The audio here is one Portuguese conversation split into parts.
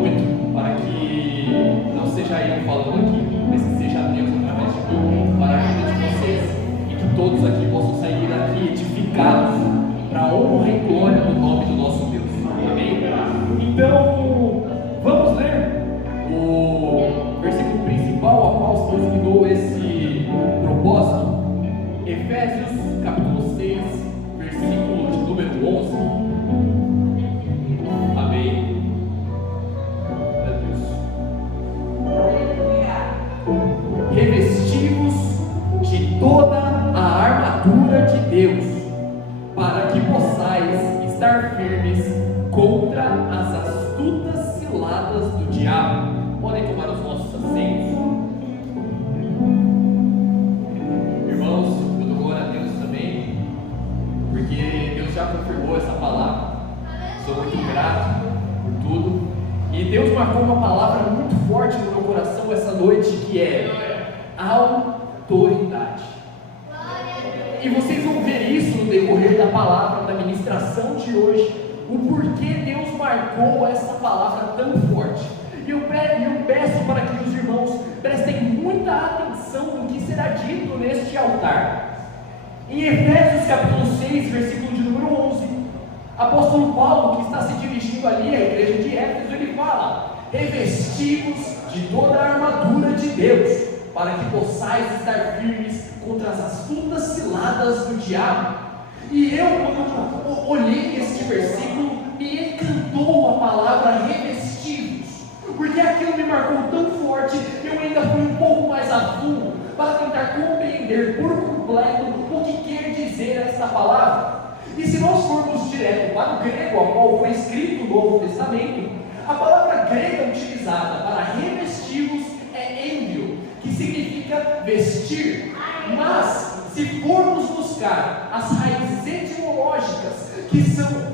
muito para que não seja eu falando aqui, mas que seja Deus através de mim, para a vida de vocês, e que todos aqui possam sair daqui edificados para a honra e glória do nome do nosso Deus. Amém? Então, vamos ler o versículo principal a qual se designou esse propósito. Efésios capítulo 6, versículo de número 11. Amém. Meu Deus. Revestivos de toda a armadura de Deus, para que possais estar firmes contra as astutas ciladas do diabo. Podem tomar os nossos assentos. Irmãos, eu dou glória a Deus também, porque Deus já confirmou essa palavra. Sou muito grato por tudo. E Deus marcou uma palavra muito forte no meu coração essa noite, que é autoridade. E vocês vão ver isso no decorrer da palavra, da ministração de hoje, o porquê Deus marcou essa palavra tão forte. E eu peço para que os irmãos prestem muita atenção no que será dito neste altar. Em Efésios capítulo 6, versículo de número 11, apóstolo Paulo, que está se dirigindo ali à igreja de Éfeso, ele fala: revestivos de toda a armadura de Deus, para que possais estar firmes contra as astutas ciladas do diabo. E eu, quando eu olhei este versículo, me encantou a palavra revestivos, porque aquilo me marcou tão forte, que eu ainda fui um pouco mais a fundo, para tentar compreender por completo o que quer dizer esta palavra. E se nós formos direto para o grego, ao qual foi escrito o Novo Testamento, a palavra grega utilizada para revestivos é êmbio, que significa vestir. Mas, se formos buscar as raízes etimológicas,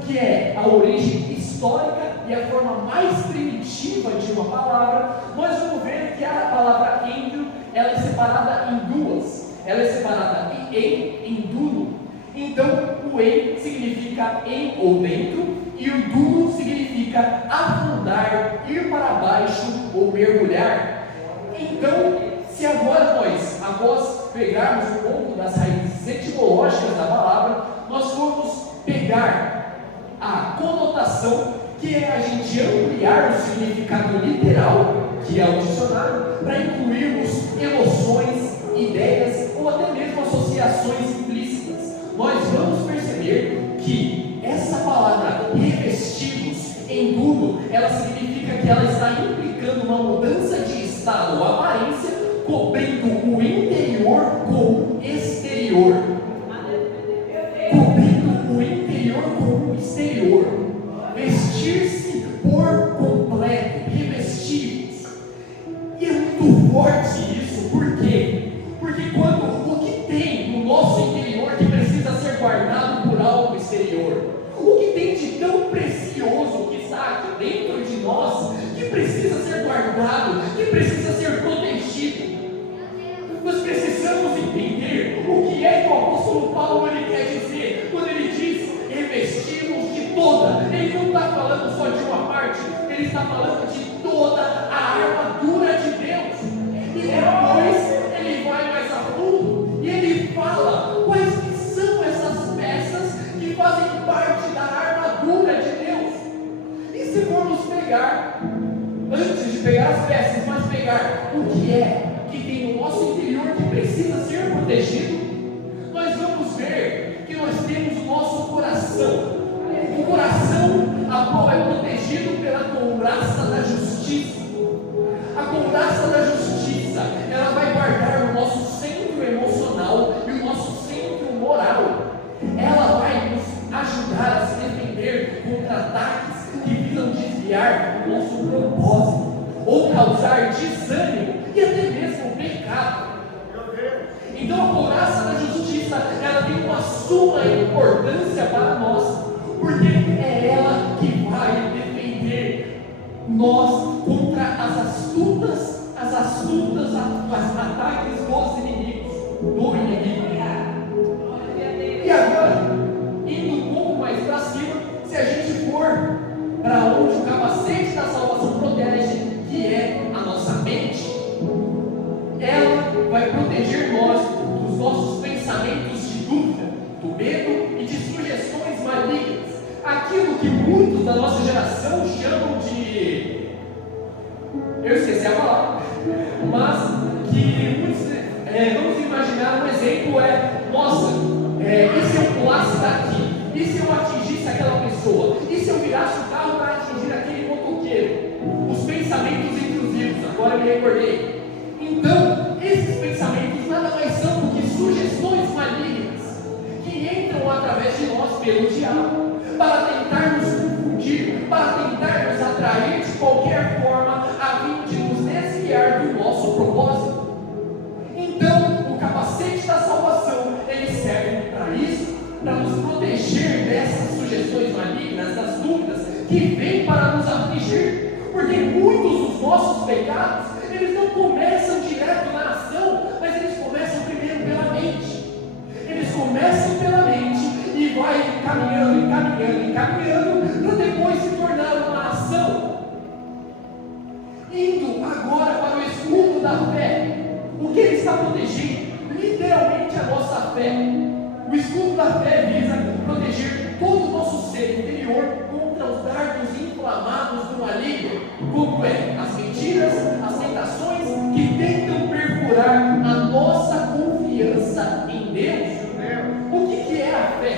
que é a origem histórica e a forma mais primitiva de uma palavra, nós vamos ver que a palavra êmbio, ela é separada em duas. Ela é separada em duno. Então, o em significa em ou dentro, e o duno significa afundar, ir para baixo ou mergulhar. Então, se agora nós, após pegarmos o ponto das raízes etimológicas da palavra, nós formos pegar a conotação, que é a gente ampliar o significado literal, que é o dicionário, para incluirmos emoções, ideias ou até mesmo associações implícitas, nós vamos perceber que essa palavra revestivos em duno, ela significa que ela está implicando uma mudança de estado ou aparência, cobrindo o interior com o exterior. Cobrindo o interior com o exterior. Vestir-se por completo, revestivos. E é muito forte isso, por quê? Porque quando o que tem no nosso interior que precisa ser guardado por algo exterior, o que tem de tão precioso que está aqui dentro de nós, que precisa ser guardado, que precisa ser protegido, nós precisamos entender o que é que o apóstolo Paulo ele quer dizer quando ele diz revestimos de toda. Ele não está falando só de uma parte, ele está falando de toda a armadura de Deus. E depois ele vai mais a fundo e ele fala quais que são essas peças que fazem parte da armadura de Deus. E se formos pegar, antes de pegar as peças, mas pegar o que é que tem no nosso interior que precisa ser protegido, nós vamos ver que nós temos o nosso coração, o coração a qual é protegido pela couraça da justiça. A couraça da justiça, ela vai guardar o nosso centro emocional e o nosso centro moral. Ela vai nos ajudar a se defender contra ataques que visam desviar o nosso propósito ou causar desânimo e até mesmo pecado. Então a couraça da justiça, ela tem uma suma importância para nós, porque é ela que vai defender nós contra as astutas ataques dos inimigos, do inimigo. E agora, indo um pouco mais para cima, se a gente for para onde o capacete da salvação protege muitos da nossa geração chamam de, eu esqueci a palavra, mas que muitos, vamos imaginar um exemplo nossa, e se eu pulasse daqui? E se eu atingisse aquela pessoa? E se eu virasse o carro para atingir aquele motoqueiro? Os pensamentos intrusivos, agora eu me recordei. Então, esses pensamentos nada mais são do que sugestões malignas que entram através de nós pelo diabo, para tentar nos confundir, para tentar nos atrair de qualquer forma, a fim de nos desviar do nosso propósito. Então, o capacete da salvação, ele serve para isso, para nos proteger dessas sugestões malignas, das dúvidas que vêm para nos afligir, porque muitos dos nossos pecados, eles não começam direto na ação, mas eles começam primeiro pela mente. Eles começam pela mente e vai caminhando, para depois se tornar uma ação. Indo agora para o escudo da fé, o que ele está protegendo? Literalmente a nossa fé. O escudo da fé visa proteger todo o nosso ser interior contra os dardos inflamados do maligno, como as mentiras, as tentações que tentam perfurar a nossa confiança em Deus. O que é a fé?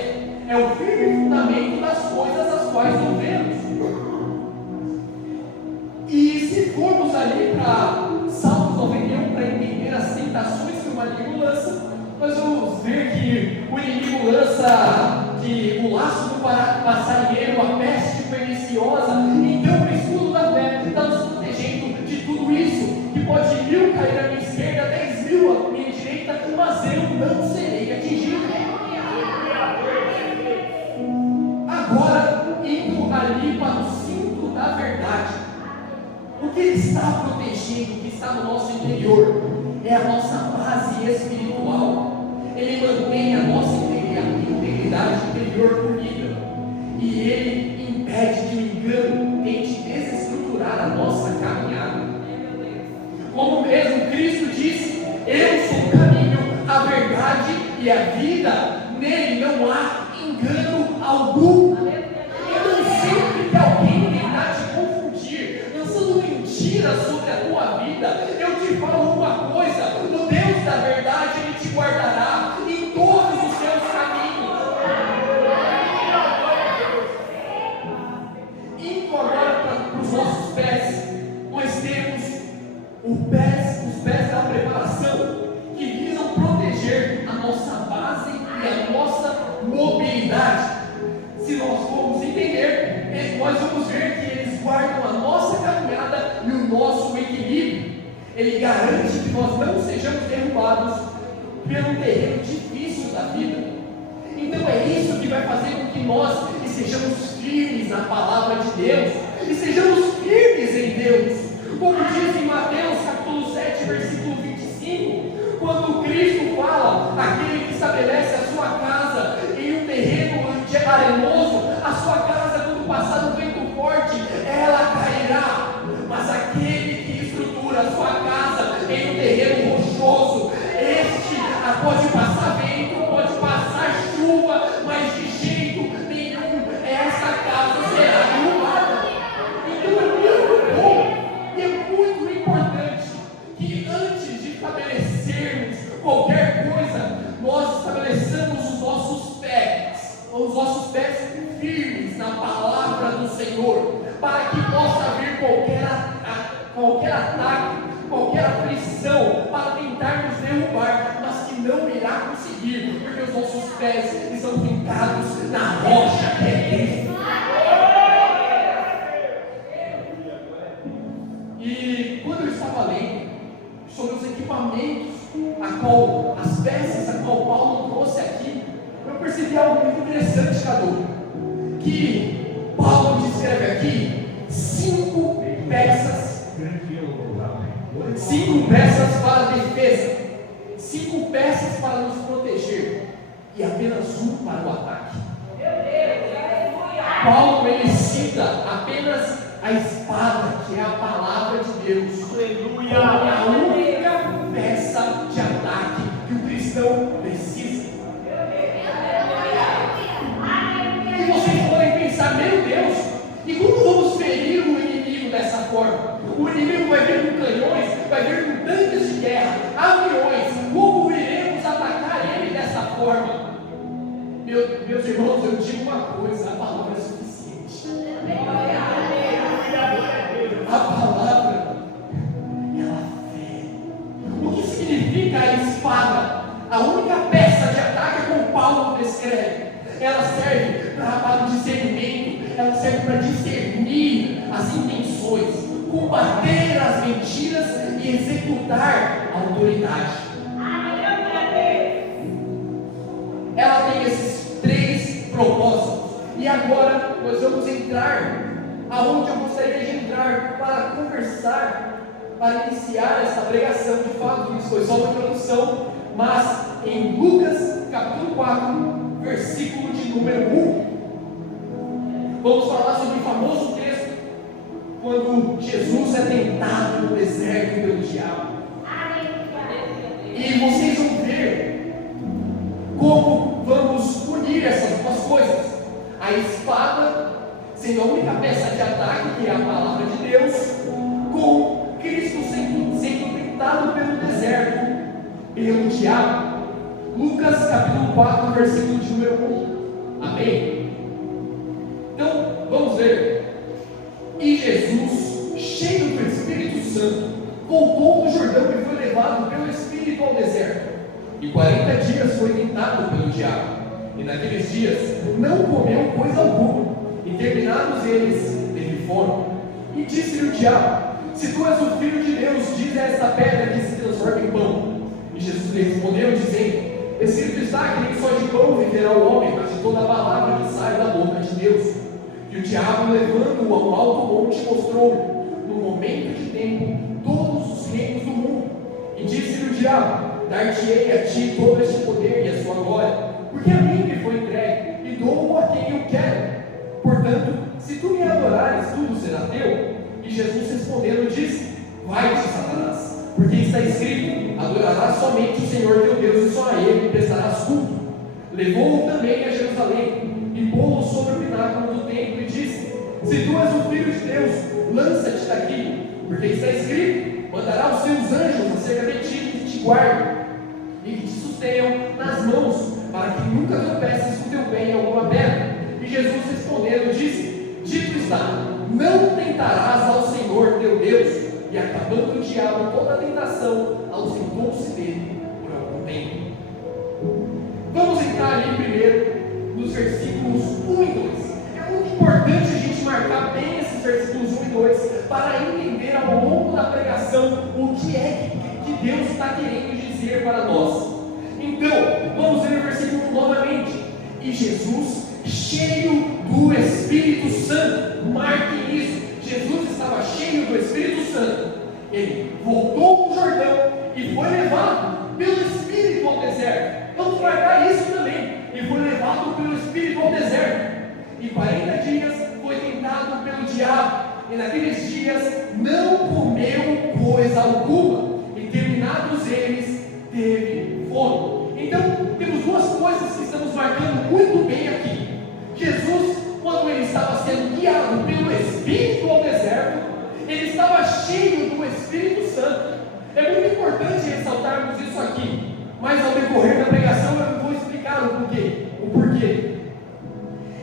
É o firme fundamento das coisas as quais não vemos. E se formos ali para Salmos 91 para entender as tentações que o maligno lança, nós vamos ver que o inimigo lança que o laço do passarinheiro, a peste perniciosa. Então o escudo da fé está nos protegendo de tudo isso, que pode 1000 cair à minha esquerda, 10.000 à minha direita, mas eu não serei atingido. Agora, indo ali para o cinto da verdade, o que ele está protegendo, o que está no nosso interior, é a nossa base espiritual. Ele mantém a nossa integridade interior unida, e ele impede que o engano tente desestruturar a nossa caminhada. Como mesmo Cristo disse: eu sou o caminho, a verdade e a vida, nele não há engano algum. Então, sempre que alguém tentar te confundir, lançando mentiras sobre a tua vida, eu te falo uma coisa: o Deus da verdade, ele te guardará em todos os seus caminhos. Indo agora para os nossos pés, nós temos os pés da preparação, que visam proteger a nossa base e a nossa mobilidade. Se nós formos entender, nós vamos ver que eles guardam a nossa caminhada e o nosso equilíbrio. Ele garante que nós não sejamos derrubados pelo terreno difícil da vida. Então é isso que vai fazer com que nós sejamos firmes na palavra de Deus, e sejamos firmes em Deus. Como diz em Mateus capítulo 7, versículo 25, quando Cristo fala: aquele que estabelece a sua casa em um terreno arenoso, a sua casa, quando passar um vento forte, ela cairá. Mas aquele que estrutura a sua casa em um terreno rochoso, este pode passar vento, pode passar chuva, mas de jeito nenhum essa casa será derrubada. Então é muito bom e é muito importante que antes de estabelecermos qualquer coisa, nós estabeleçamos os nossos pés firmes na palavra do Senhor, para que possa vir qualquer ataque, qualquer aflição para tentar nos derrubar, mas que não irá conseguir, porque os nossos pés estão fincados na rocha que é Cristo. E quando eu estava lendo sobre os equipamentos, as peças a qual Paulo trouxe aqui, eu percebi algo muito interessante, Cadu, que Paulo descreve aqui 5 peças para a defesa, 5 peças para nos proteger e apenas 1 para o ataque. Paulo, ele cita apenas a espada, que é a palavra de Deus. Aleluia! É a única peça de ataque que o cristão precisa. E vocês podem pensar: meu Deus, irmãos, eu digo uma coisa: a palavra é suficiente. A palavra, ela fere. O que significa a espada? A única peça de ataque como Paulo descreve. Ela serve para o discernimento, ela serve para discernir as intenções, combater as mentiras e executar a autoridade. Ela tem esses 3 propósitos. E agora nós vamos entrar aonde eu gostaria de entrar para conversar, para iniciar essa pregação. De fato, isso foi só uma introdução, mas em Lucas capítulo 4, versículo de número 1, vamos falar sobre o famoso texto quando Jesus é tentado no deserto pelo diabo. E vocês vão ver como vamos unir essas duas coisas: a espada, sendo a única peça de ataque, que é a palavra de Deus, com Cristo sendo tentado pelo deserto, pelo diabo. Lucas capítulo 4, versículo de número 1. Amém? Então, vamos ver. E Jesus, cheio do Espírito Santo, voltou do Jordão e foi levado pelo Espírito ao deserto. E 40 dias foi tentado pelo diabo. E naqueles dias não comeu coisa alguma. E terminados eles, teve fome. E disse-lhe o diabo: se tu és o Filho de Deus, diz a esta pedra que se transforma em pão. E Jesus lhe respondeu, dizendo: escrito está que nem só de pão viverá o homem, mas de toda a palavra que sai da boca de Deus. E o diabo, levando-o ao alto monte, mostrou-lhe, no momento de tempo, todos os reinos do mundo. E disse-lhe o diabo: dar-te-ei a ti todo este poder e a sua glória, porque a mim me foi entregue, e dou-o a quem eu quero. Portanto, se tu me adorares, tudo será teu. E Jesus respondendo disse: vai-te, Satanás, porque está escrito: adorarás somente o Senhor teu Deus, e só a Ele prestarás culto. Levou-o também a Jerusalém, e pô-lo sobre o pináculo do templo, e disse: se tu és o Filho de Deus, lança-te daqui, porque está escrito: mandará os seus anjos acerca de ti, que te guardem, e que te sustenham nas mãos, para que nunca tropeces o teu pé em alguma pedra. E Jesus respondendo disse: dito está, não tentarás ao Senhor teu Deus. E acabando o diabo toda a tentação, ausentou-se dele por algum tempo. Vamos entrar ali primeiro nos versículos 1 e 2. É muito importante a gente marcar bem esses versículos 1 e 2 para entender ao longo da pregação o que é que Deus está querendo dizer para nós. Então, vamos ler o versículo novamente. E Jesus, cheio do Espírito Santo, marquem isso. Jesus estava cheio do Espírito Santo. Ele voltou do Jordão e foi levado pelo Espírito ao deserto. Vamos marcar isso também. E foi levado pelo Espírito ao deserto. E 40 dias foi tentado pelo diabo. E naqueles dias não comeu coisa alguma. E terminados eles, teve fome. Então, temos duas coisas que estamos marcando muito bem aqui. Jesus, quando ele estava sendo guiado pelo Espírito ao deserto, ele estava cheio do Espírito Santo. É muito importante ressaltarmos isso aqui, mas ao decorrer da pregação eu vou explicar o porquê.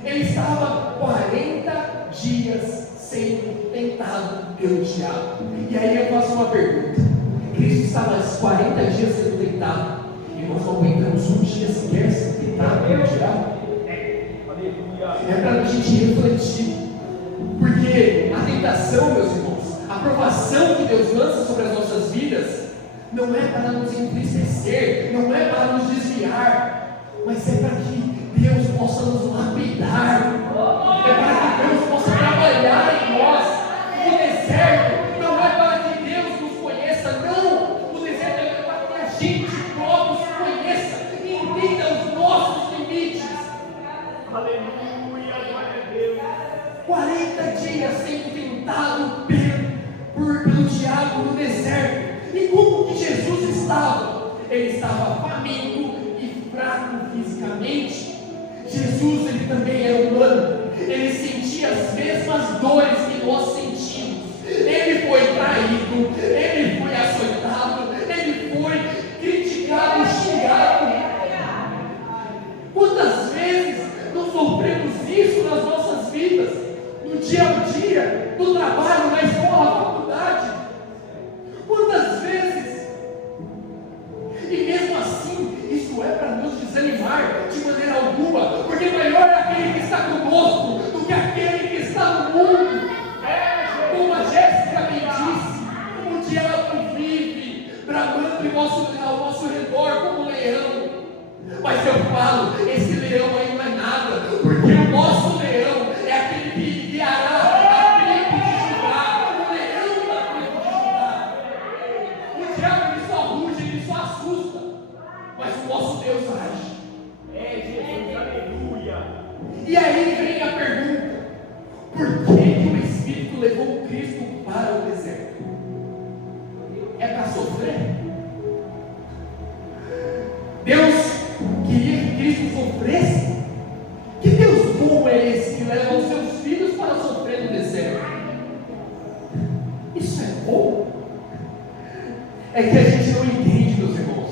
Ele estava 40 dias sendo tentado pelo diabo. E aí eu faço uma pergunta: Cristo estava 40 dias sendo tentado, e nós não aguentamos um dia sequer sendo tentado pelo diabo? É para a gente refletir, porque a tentação, meus irmãos, a provação que Deus lança sobre as nossas vidas, não é para nos entristecer, não é para nos desviar, mas é para que Deus possa nos lapidar, é para que Deus possa trabalhar em nós. O deserto não é para que Deus nos conheça, não, o deserto é para que a gente próprio se conheça e entenda os nossos limites. Aleluia. 40 dias sendo tentado pelo diabo no deserto. E como que Jesus estava? Ele estava faminto e fraco fisicamente. Jesus, ele também era humano. Ele sentia as mesmas dores que nós sentimos. Ele foi traído, ele foi açoitado, ele foi criticado, xingado. Quantas vezes nós dia a dia, no trabalho, na escola, na faculdade. Quantas vezes? E mesmo assim, isso é para nos desanimar de maneira alguma, porque maior é aquele que está conosco do que aquele que está no mundo. Como a Jéssica bem disse, o diabo vive bramando ao nosso redor como um leão. Mas eu falo, esse leão aí não é nada, porque o nosso leão é aquele que guiará a tribo de Judá, o leão da tribo de Judá. O diabo ele só ruge, ele só assusta, mas o nosso Deus age. Jesus, aleluia. E aí vem a pergunta: por que o Espírito levou Cristo para o deserto? É para sofrer? Deus queria que Cristo sofresse? Que Deus bom é esse que leva os seus filhos para sofrer no deserto? Isso é bom? É que a gente não entende, meus irmãos,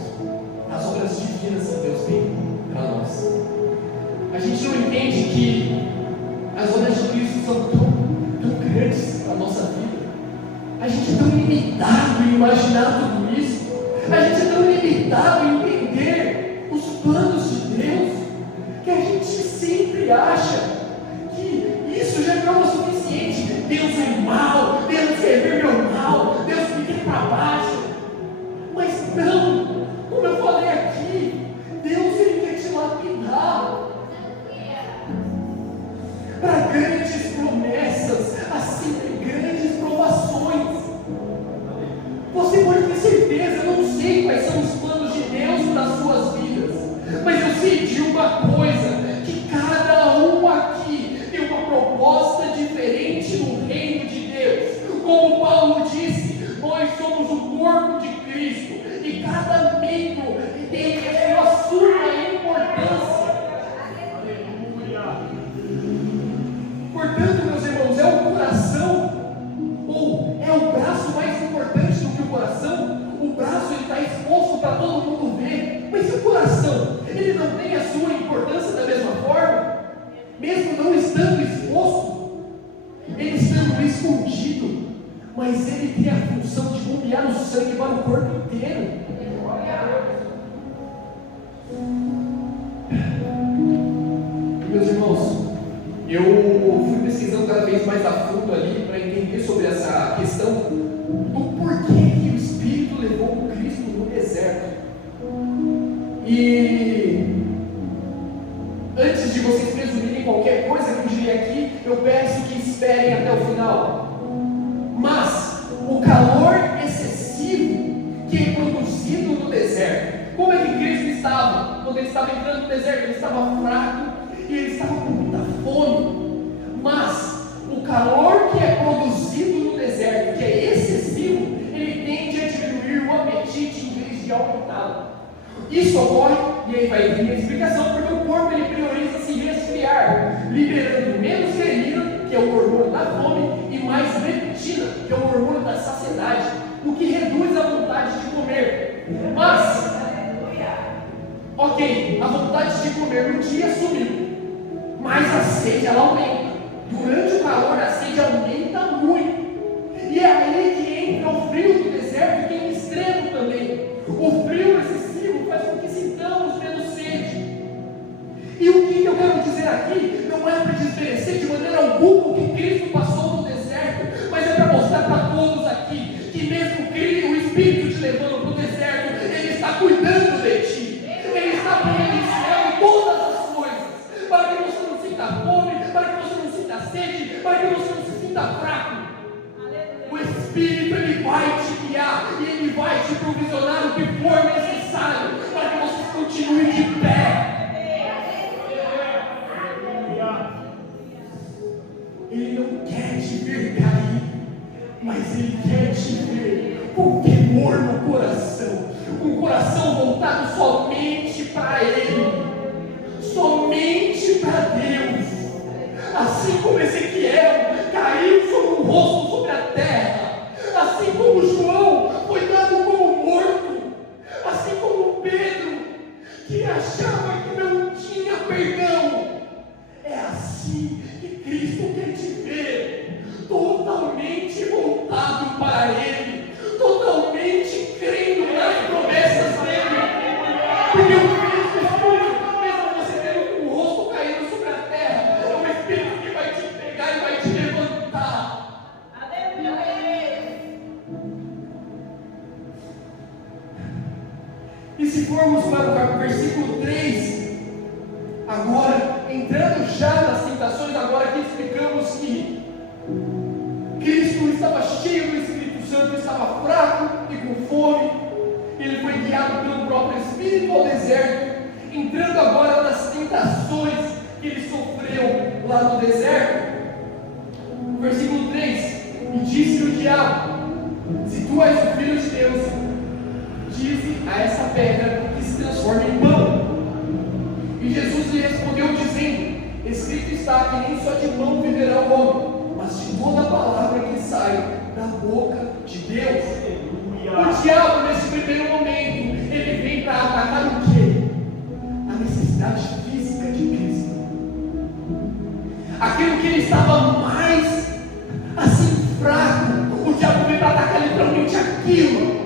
as obras divinas que Deus tem para nós. A gente não entende que as obras de Cristo são tão grandes para a nossa vida. A gente é tão limitado em imaginar tudo isso. A gente é tão limitado em entender os planos de Deus, que a gente sempre acha que isso já é prova suficiente. Deus é mal, Deus quer ver meu mal, Deus me quer para baixo. Mas não, como eu falei aqui, Deus ele quer te lapidar para grandes promessas, assim, grandes provações. Você pode ter certeza, eu não sei quais são os planos de Deus para as suas vidas, mas eu sei de uma coisa, que cada um aqui tem uma proposta diferente no reino de Deus. Como Paulo disse, nós somos o corpo de Cristo, e cada membro tem a sua importância. Portanto, meus irmãos, é o coração, ou é o braço mais importante do que o coração? O braço está exposto para todo mundo ver, mas e o coração? Ele não tem a sua importância da mesma forma? Mesmo não estando exposto, ele estando escondido, mas ele tem a função de bombear o sangue para o corpo inteiro. Meus irmãos, eu fui pesquisando cada vez mais a fundo ali para entender sobre essa questão do porquê que o Espírito levou o Cristo no deserto. E antes de vocês presumirem qualquer coisa que eu diria aqui, eu peço que esperem até o final. Mas o calor excessivo que é produzido no deserto, como é que Cristo estava? Quando ele estava entrando no deserto, ele estava fraco e ele estava com muita fome. Mas o calor que é produzido no deserto, que é excessivo, ele tende a diminuir o apetite em vez de aumentá-lo. Isso ocorre, e aí vai vir a explicação, porque o corpo ele prioriza se resfriar, liberando menos grelina, que é o hormônio da fome, e mais leptina, que é o hormônio da saciedade, o que reduz a vontade de comer. Mas, ok, a vontade de comer no dia sumiu, mas a sede ela aumenta. Durante o calor a sede aumenta muito. E é aí que entra o frio do deserto, que é extremo também. O frio excessivo faz com que sintamos menos sede. E o que eu quero dizer aqui não é para desmerecer de maneira alguma o que Cristo passou no deserto, mas é para mostrar para todos aqui que mesmo o Espírito te levando para o deserto, Ele está cuidando de ti. Ele está providenciando todas as coisas para que você não sinta fome, para que você não sinta sede, para que você não se sinta fraco. O Espírito ele vai te guiar e ele vai te provisionar o que for necessário para que você continue de pé. Ele não quer te ver cair, mas ele quer te ver com temor no coração, com o coração voltado somente para Ele, somente para Deus. Assim como Ezequiel caiu sobre o rosto sobre a terra, assim como João foi dado como morto, assim como Pedro, que achava que não tinha perdão, é assim que Cristo quer te ver. formos para o versículo 3, agora, entrando já nas tentações, agora que explicamos que Cristo estava cheio do Espírito Santo, estava fraco e com fome, ele foi guiado pelo próprio Espírito ao deserto, entrando agora nas tentações que ele sofreu lá no deserto. Versículo 3: e disse-lhe o diabo: se tu és o Filho de Deus, dize a essa pedra que se transforma em pão. E Jesus lhe respondeu dizendo: escrito está que nem só de pão viverá o homem, mas de toda a palavra que sai da boca de Deus. O diabo, nesse primeiro momento, ele vem para atacar o quê? A necessidade física de Cristo. Aquilo que ele estava mais assim fraco, o diabo vem para atacar literalmente aquilo.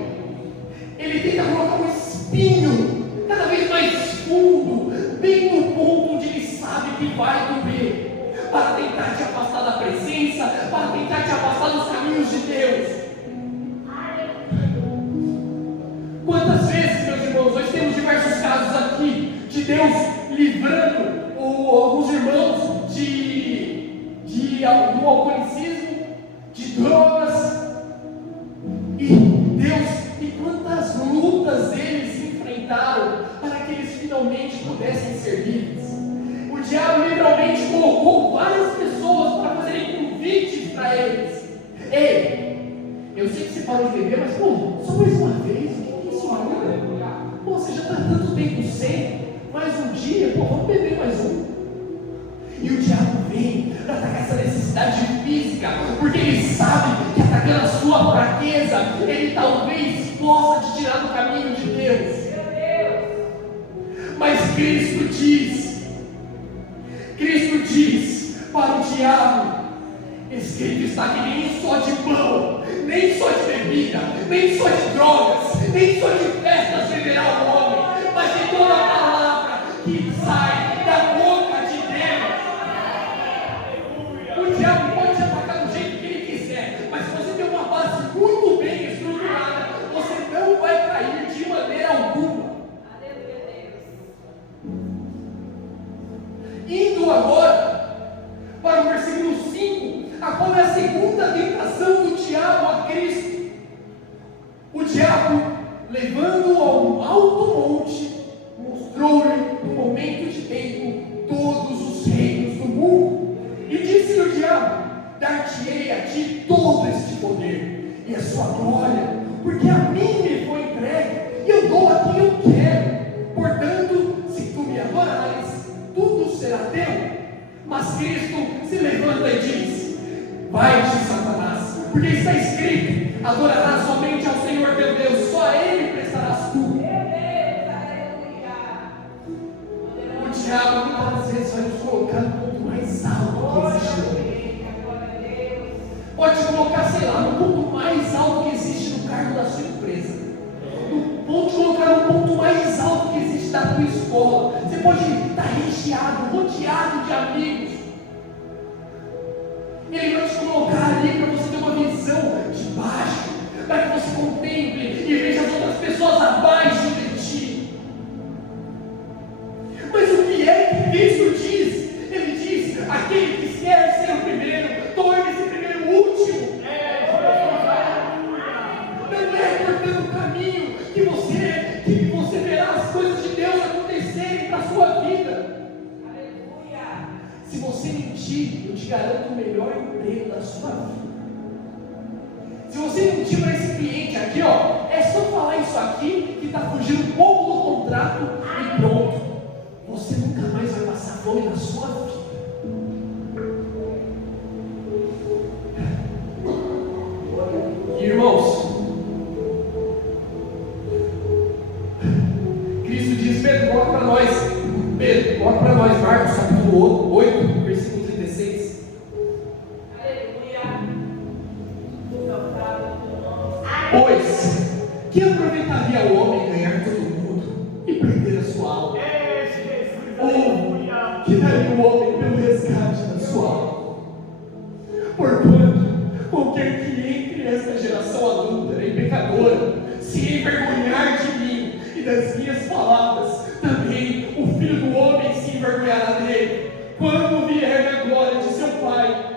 Ele tenta colocar um espinho cada vez mais fundo, bem no ponto onde ele sabe que vai doer, para tentar te afastar da presença, para tentar te afastar dos caminhos de Deus. Quantas vezes, meus irmãos, nós temos diversos casos aqui de Deus livrando alguns irmãos do alcoolismo, de drogas, e quantas lutas eles enfrentaram para que eles finalmente pudessem ser livres. O diabo literalmente colocou várias pessoas para fazerem convites para eles. Ei, eu sei que você parou de beber, mas só mais uma vez, o que isso muda? Você já está tanto tempo sem, mais um dia, vamos beber mais um. E o diabo vem para atacar essa necessidade física, porque ele sabe que atacando a sua fraqueza, ele talvez possa te tirar do caminho de Deus. Mas Cristo diz para o diabo: escrito está que nem só de pão, nem só de bebida, nem só de drogas, nem só de festas viverá o homem, mas de toda a palavra que sai da boca de Deus. O diabo pode te atacar do jeito que ele quiser, mas se você tem uma base muito bem estruturada, você não vai cair de maneira alguma. Indo agora para o versículo 5, agora é a segunda tentação do diabo a Cristo. O diabo, levando-o a um alto monte, mostrou-lhe no momento de tempo todos os reinos do mundo. E disse-lhe o diabo: dar-te-ei a ti todo este poder e a sua glória, porque a mim me foi entregue, e eu dou a quem eu quero. Portanto, se tu me adorares, tudo será teu. Mas Cristo se levanta e diz: vai-te, Satanás, porque está escrito: adorarás somente ao Senhor teu Deus, só a Ele prestarás culto. O diabo muitas vezes vai nos colocar no ponto mais alto que existe. Pode te colocar, sei lá, no ponto mais alto que existe no cargo da sua empresa. Pode te colocar no ponto mais alto que existe da tua escola. Você pode estar recheado, rodeado de amigos. Ele vai te colocar ali para você ter uma visão de baixo, para que você contemple e veja as outras pessoas abaixo de ti. Mas o que é que Cristo diz? Ele diz: aquele que quer ser o primeiro, torne-se primeiro o último. Não é cortando o caminho que você verá as coisas de Deus acontecerem para a sua vida. Se você mentir, eu te garanto o melhor emprego da sua vida. Se você mentir para esse cliente aqui, é só falar isso aqui que está fugindo um pouco do contrato e pronto. Você nunca mais vai passar fome na sua vida. Irmãos, Cristo diz: Pedro, coloca para nós, Marcos capítulo 8, versículo 36. Pois, que aproveitaria o homem ganhar todo o mundo e perder a sua alma? Ou que daria o homem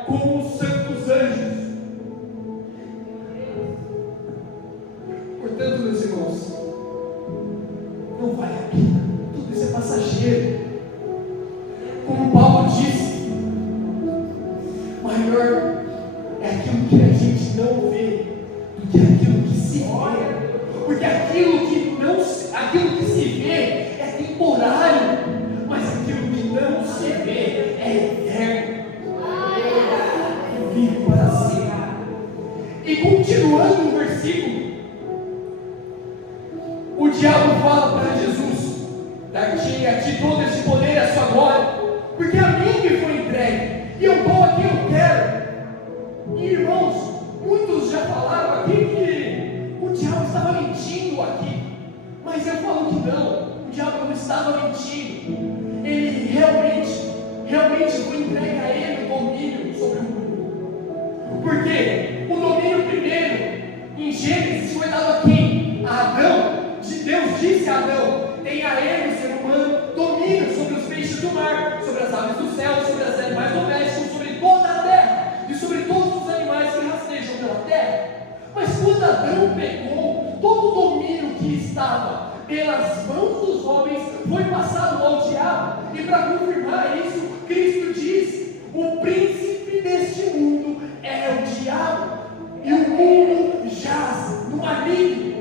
com os santos anjos. Portanto, meus irmãos, não vale a pena, tudo isso é passageiro. Como Paulo disse, maior é aquilo que a gente não vê do que aquilo que se vê. Porque aquilo que se vê é temporário, mas aquilo que não se vê é eterno. Vive para sempre. E continuando o versículo, o diabo fala para Jesus: dar-te a ti todo esse poder e a sua glória, porque a mim me foi entregue, e eu dou a quem eu quero. E irmãos, muitos já falaram aqui que o diabo estava mentindo aqui, mas eu falo que não, o diabo não estava mentindo. Ele realmente foi entregue a ele o domínio sobre o mundo. Porque o domínio primeiro, em Gênesis, foi dado a quem? A Adão. Deus disse a Adão: tem a ele, o ser humano, domínio sobre os peixes do mar, sobre as aves do céu, sobre os animais domésticos, sobre toda a terra e sobre todos os animais que rastejam pela terra. Mas quando Adão pegou, todo o domínio que estava pelas mãos dos homens foi passado ao diabo. E para confirmar isso, Cristo diz: o príncipe deste mundo é o diabo, e o mundo jaz no maligno.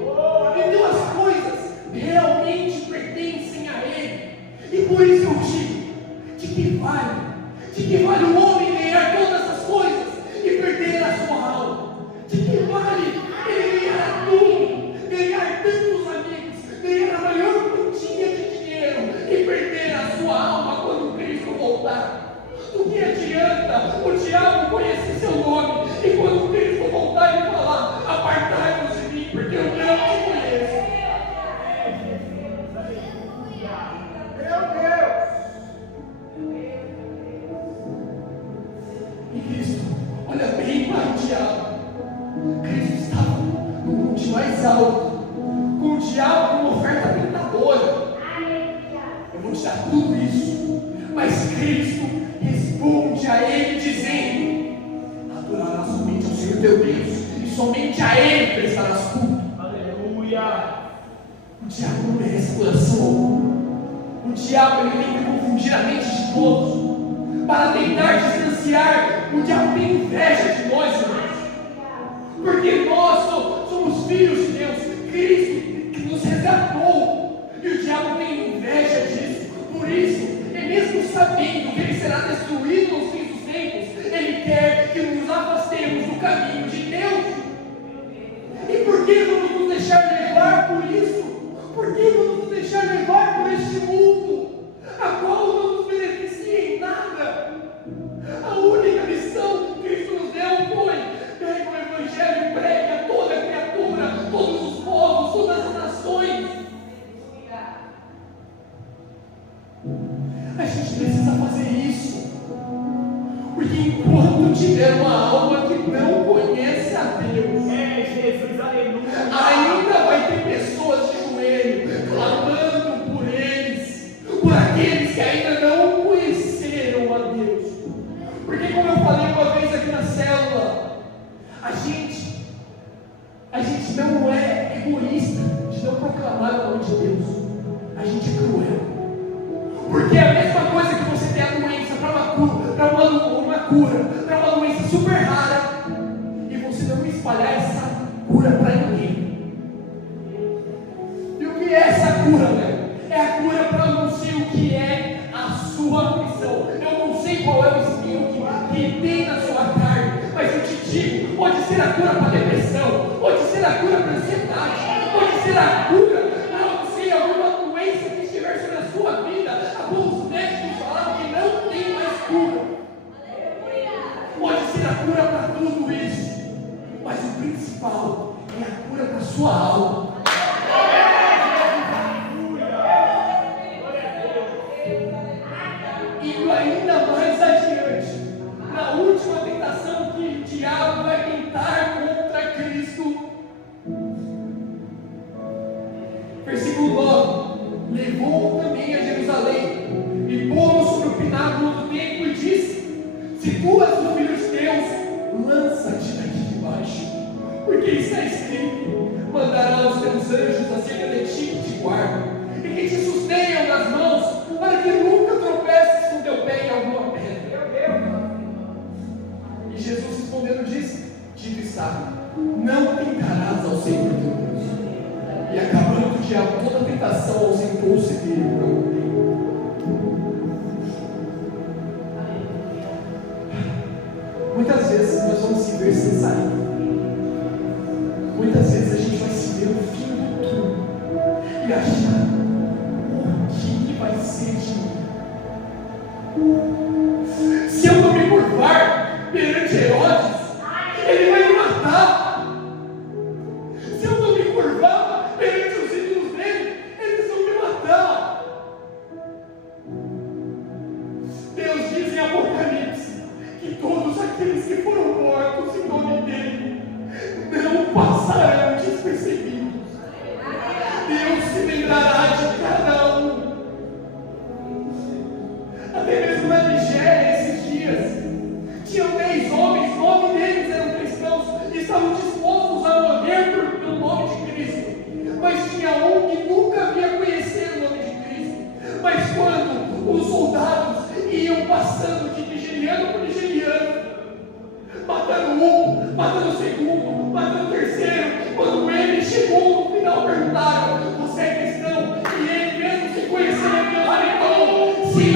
Então as coisas realmente pertencem a ele. E por isso eu digo: de que vale o homem ganhar todas essas coisas e perder a sua alma? De que vale ele ganhar tudo, ganhar tantos amigos, ganhar a maior quantia de dinheiro e perder a sua alma quando Cristo voltar? Do que adianta o diabo conhecer seu nome e quando Cristo voltar ele falar: apartai-vos de mim, porque eu não te conheço? E Cristo olha bem para o diabo. Cristo estava no monte mais alto, com o diabo com uma oferta tentadora. Eu vou te dar tudo isso, mas Cristo responde a ele dizendo: adorarás somente ao Senhor teu Deus, e somente a ele prestarás culto. Aleluia. O diabo não merece adoração. O diabo ele tenta confundir a mente de todos para tentar distanciar. O diabo tem inveja de nós, irmãos, porque nós somos filhos de Deus. Cristo nos resgatou e o diabo tem inveja disso. Por isso, e mesmo sabendo que ele será destruído nos fins dos tempos, ele quer que nos afastemos do caminho de Deus. E por que vamos nos deixar levar por isso? Por que vamos nos deixar levar por este mundo, a qual não nos beneficia em nada? A única missão que Cristo nos deu foi: pegue o Evangelho e pregue a toda criatura, todos os povos, todas as nações. A gente precisa fazer isso, porque enquanto tiver uma alma que não conhece a Deus, Jesus, aleluia, ainda vai ter pessoas de joelho clamando por eles, por aqueles que ainda não conheceram a Deus. Porque, como eu falei uma vez aqui na célula, a gente não é egoísta de não proclamar o nome de Deus. A gente é cruel. Porque é a mesma coisa que você ter a doença para uma doença super rara, e você não espalhar essa cura para ninguém. E o que é essa cura, velho? É a cura para anunciar o que é a sua missão. Eu não sei qual é o espinho que tem na sua carne, mas eu te digo: pode ser a cura para a depressão, pode ser a cura para a ansiedade, pode ser a cura para anunciar alguma doença que estiver sobre a sua vida. Alguns médicos falaram que não tem mais cura. Pode ser a cura para tudo isso, mas o principal é a cura para a sua alma. Indo ainda mais adiante, na última tentação que o diabo vai tentar contra Cristo, versículo 9: levou também a Jerusalém e pô-lo sobre o pináculo do templo e disse: se tu és o filho de lança-te daqui de baixo, porque está escrito: mandará os teus anjos acerca de ti que te guardam, e que te sustenham nas mãos, para que nunca tropeces com teu pé em alguma pedra. E Jesus respondendo disse: dito está, não tentarás ao Senhor teu Deus. E acabando o diabo toda a tentação, ausentou-se dele por algum tempo. Muitas vezes nós vamos se ver sem saída. Muitas vezes a gente vai se ver no fim do túnel e achar: o que vai ser de mim? Se eu não me curvar perante Herodes, ele vai me matar. Se eu não me curvar perante os ídolos dele, eles vão me matar. Deus diz em Apocalipse que todos aqueles que foram mortos em nome dele não passarão despercebidos. Deus se lembrará de cada um. Até mesmo na Nigéria, esses dias, tinham 10 homens, 9 deles eram cristãos, e estavam dispostos a morrer pelo nome de Cristo. Mas tinha um que nunca havia conhecido o nome de Cristo. Mas quando os soldados iam passando de nigeriano por nigeriano, matando um, matando o segundo, matando o terceiro, quando ele chegou no final, perguntaram: você é cristão? E ele, mesmo se conhecendo a Deus, ele falou: sim,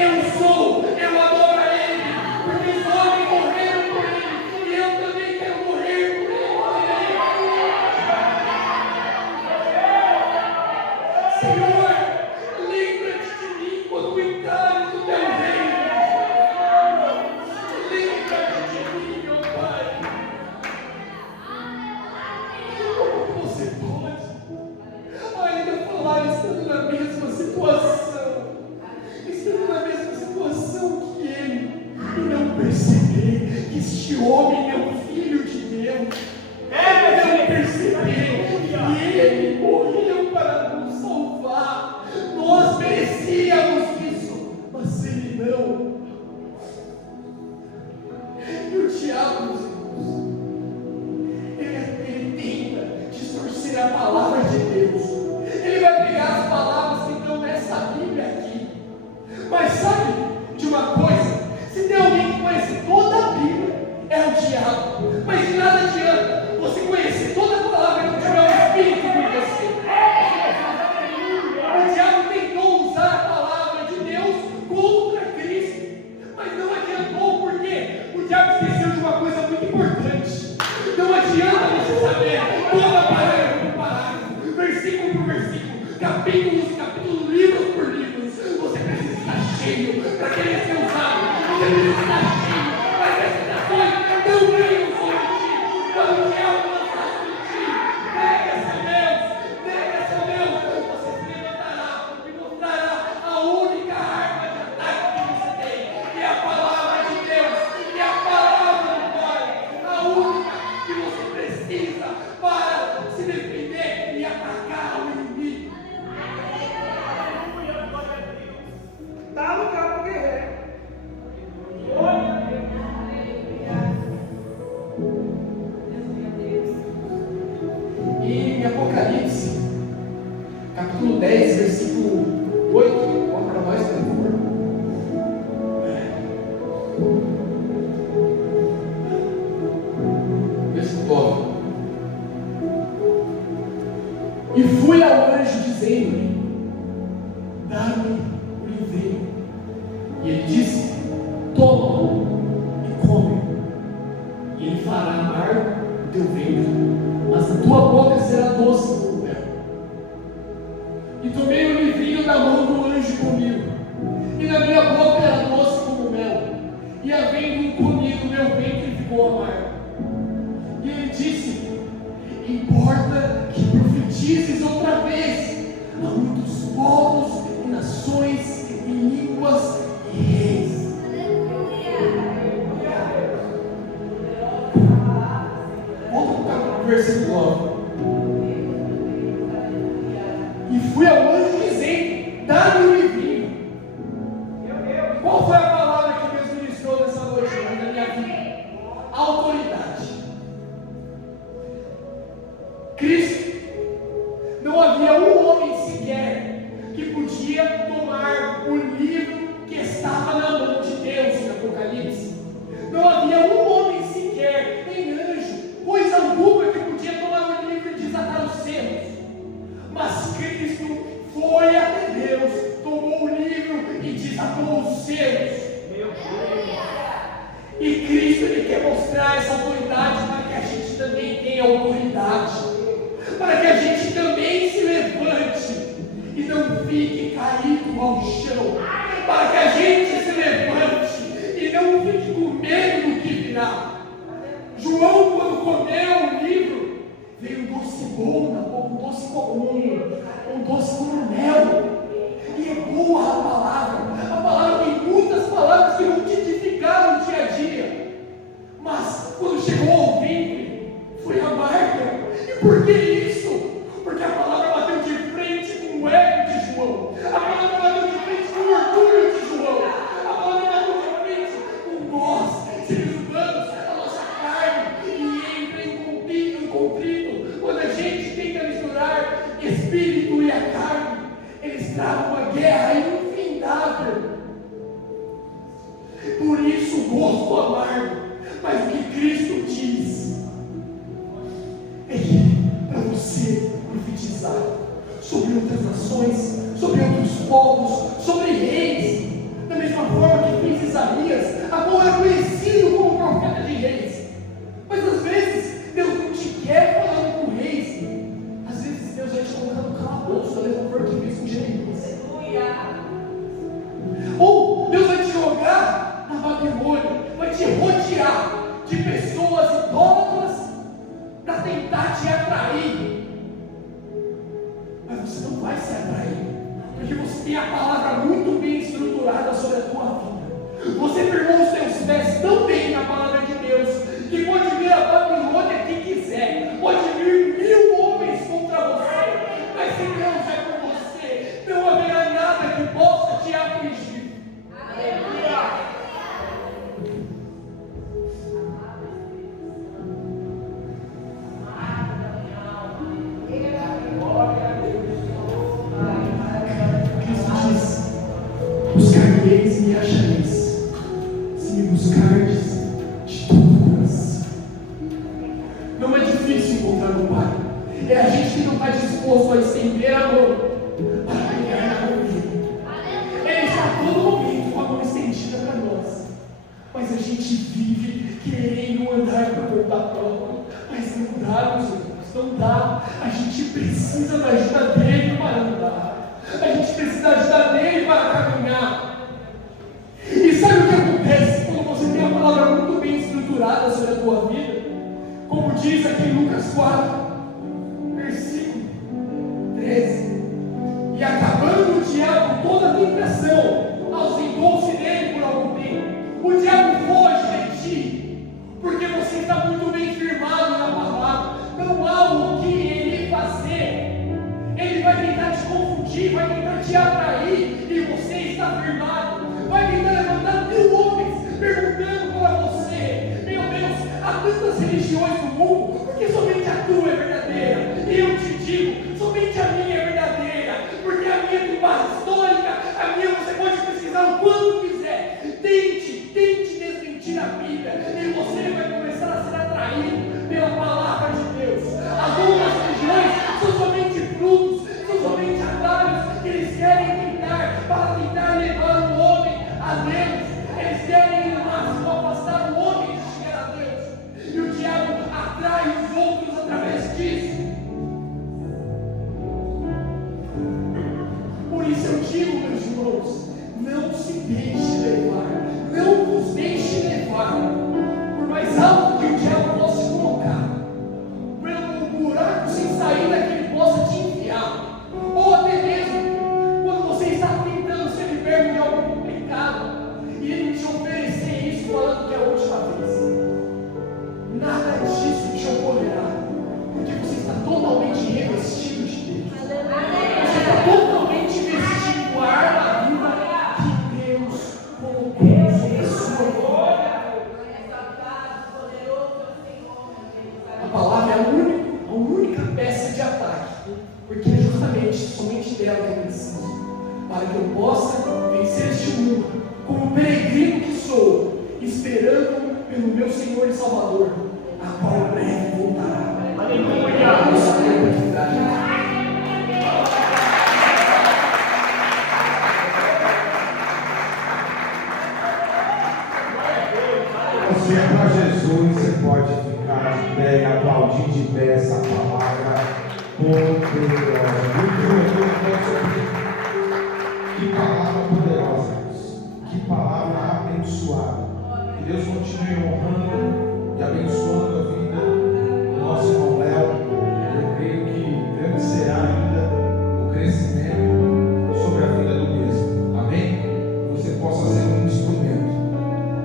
eu sou, eu adoro a ele, porque os homens morreram por ele, e eu também quero morrer por ele. Senhor, lembra-te de mim quando entrares no teu reino. Lembra-te de mim, meu Pai. Como que você pode ainda falar estando na mesma situação, estando na mesma situação que ele, e não perceber que este homem é o Filho de Deus? Não perceber que ele morreu para nos salvar. Nós merecíamos isso, mas ele não. E o diabo, meus irmãos, ele tenta distorcer a palavra de Deus. Ele vai pegar as palavras que estão nessa Bíblia aqui. Mas sabe de uma coisa? Se tem alguém que conhece toda a Bíblia, é o diabo. Mas de nada adianta você conhecer toda a palavra e não tiver o Espírito com você. O diabo tentou usar a palavra de Deus contra Cristo, mas não adiantou, porque o diabo esqueceu de uma coisa muito importante. Não adianta você saber toda parágrafo por parágrafo, versículo por versículo, capítulos por capítulos, livros por livros. Você precisa estar cheio para querer ser usado. Você precisa estar cheio para que as tentações não venham sobre ti. Quando o diabo lançar sobre ti, nega-se a Deus, você se levantará e mostrará a única arma de ataque que você tem, que é a palavra de Deus, que é a palavra do Pai, a única que você precisa para se defender e atacar o inimigo. Dá lugar para o guerreiro. E em Apocalipse, capítulo 10, versículo 8, coloca para nós, por favor. Versículo 9. E fui ao anjo dizendo-lhe: dá-me o livrinho. E ele disse: toma e come, e ele fará amargo o teu ventre, mas a tua boca será doce como mel. E tomei o livrinho da mão do anjo comigo, e na minha boca era doce como mel, e havendo comido meu ventre ficou amargo. E ele disse: importa que profetizes outra vez a muitos povos e nações e línguas e reis. Volta para o versículo 9. E fui ao anjo dizendo: dá-me o livrinho. Qual foi a palavra que Deus ministrou nessa noite na minha vida? quer mostrar essa autoridade para que a gente também tenha autoridade, para que a gente também se levante e não fique caído ao chão, para que a gente se levante e não fique com medo do que virá. João, quando comeu o livro, veio um doce bom na boca, um doce comum, um doce como mel. E é boa a palavra tem muitas palavras que vão te edificar no dia a dia. Mas quando chegou ao vinho, foi amarga. E por que isso? Porque a palavra bateu de frente com o ego de João. A palavra bateu de frente com o orgulho de João. A palavra bateu de frente com nós, seres humanos, a nossa carne, e entra em conflito. Quando a gente tenta misturar espírito e a carne, eles travam uma guerra infindável. Por isso o gosto amargo. Mas o que Cristo diz é que para você profetizar sobre outras nações, sobre outros povos, sobre reis, da mesma forma que fez Isaías. Agora é conhecido como profeta de reis. Mas às vezes Deus não te quer falando com reis. Às vezes Deus vai te colocar no calabouço, da mesma forma que fez com Jeremias. Ou Deus vai te jogar na Babilônia, vai te rodear de pessoas idólatras para tentar te atrair. Mas você não vai se atrair, porque você tem a palavra muito bem estruturada sobre a tua vida. Você firmou os teus pés tão bem na palavra de Deus que pode vir a Babilônia quem quiser, pode vir 1000 homens contra você, mas se Deus é com você, não haverá nada que possa te afligir. Aleluia! Cristo diz: buscar-me-eis e me achareis, se me buscardes de todo o coração. Não é difícil encontrar o Pai, é a gente que não está disposto a estender a mão para pegar na mão dele. Ele está a todo momento com a mão estendida para nós, mas a gente vive querendo andar por conta própria, mas não dá, meus irmãos, não dá. A gente precisa da ajuda dele para andar, a gente precisa da ajuda dele para caminhar. E sabe o que acontece quando você tem a palavra muito bem estruturada sobre a tua vida? Como diz aqui em Lucas 4, versículo 13: e acabando o diabo toda a tentação, ausentou-se dele por algum tempo. O diabo foge de ti, porque você está muito bem firmado na palavra. Não há o que ele fazer. Ele vai tentar te confundir, vai tentar te atrair, e você está firmado. Vai tentar levantar 1000 homens perguntando para você: meu Deus, há tantas religiões no mundo, porque somente a tua é verdadeira. E eu te digo, somente a minha é verdadeira, porque a minha tem base histórica, a minha você pode pesquisar o quanto quiser. Tente desmentir a Bíblia, e você vai começar a ser atraído pela palavra de Deus. As outras religiões são somente frutos, são somente atalhos que eles querem tentar, para tentar levar o homem a Deus. Eles querem no máximo afastar o homem de chegar a Deus, e o diabo atrai os outros através disso. Por isso eu digo, meus irmãos, não se deixe levar, não vos deixe levar, por mais alto que o diabo possa te colocar, pelo buraco sem saída que ele possa te enfiar, ou até mesmo quando você está tentando ser liberto de algum pecado e ele te oferecer isso falando que é a última vez. Nada disso te ocorrerá, porque você está totalmente revestido de Deus. Você está totalmente vestido a armadura que Deus colocou sobre a sua vida. A palavra é a única peça de ataque, porque é justamente somente dela que eu preciso, para que eu possa vencer este mundo como peregrino que sou, esperando pelo meu Senhor e Salvador, a qual breve voltará. Aleluia! Vamos saber a quantidade. Se é para Jesus, você pode ficar de pé e aplaudir de pé essa palavra poderosa. Que palavra poderosa, Deus. Que palavra abençoada. Que Deus continue honrando e abençoando a vida do nosso irmão Léo. Eu creio que grande será ainda o crescimento sobre a vida do mesmo. Amém? Que você possa ser um instrumento.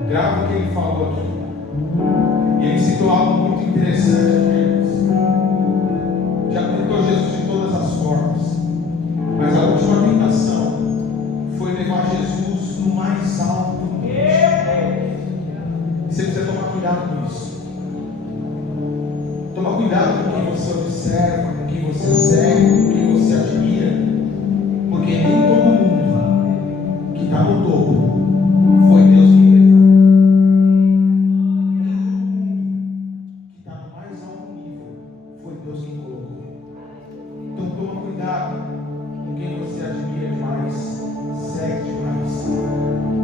Grava o que ele falou aqui. E ele citou algo muito interessante. Já tentou Jesus de todas as formas, mas a última tentação foi levar Jesus no mais alto nível. Você precisa tomar cuidado com isso. Toma cuidado com quem você observa, com quem você segue, com quem você admira, porque nem todo mundo que está no topo foi Deus que levou. Deus que colocou. Então toma cuidado com quem você admira demais, segue demais.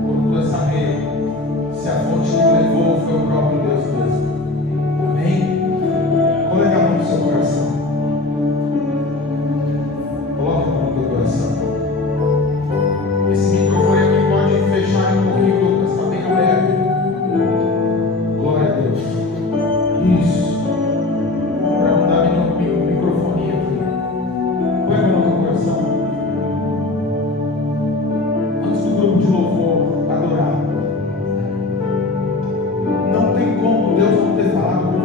Procura saber se a fonte que levou foi o próprio Deus mesmo. Amém? Coloque a mão no seu coração. Coloque a mão no teu coração. Esse microfone aqui pode fechar um pouquinho, Lucas, está bem aberto. Glória a Deus. Isso. De louvor, adorar. Não tem como Deus não ter falado com